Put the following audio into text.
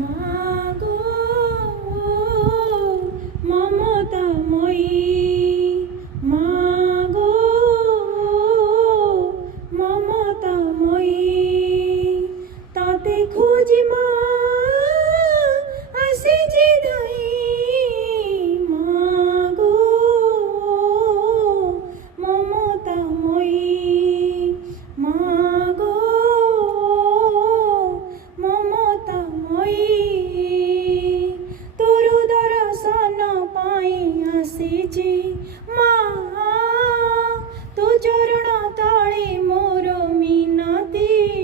মাগো মমতাময়ী, মাগো মমতাময়ী, তাতে খুঁজি মা আসি যে দাই। মাগো মমতাময়ী, মাগো মমতাময়ী, তোর দর্শন পাই আসিছি মা, তো চରଣ ତଳେ ମୋର ମିନତି।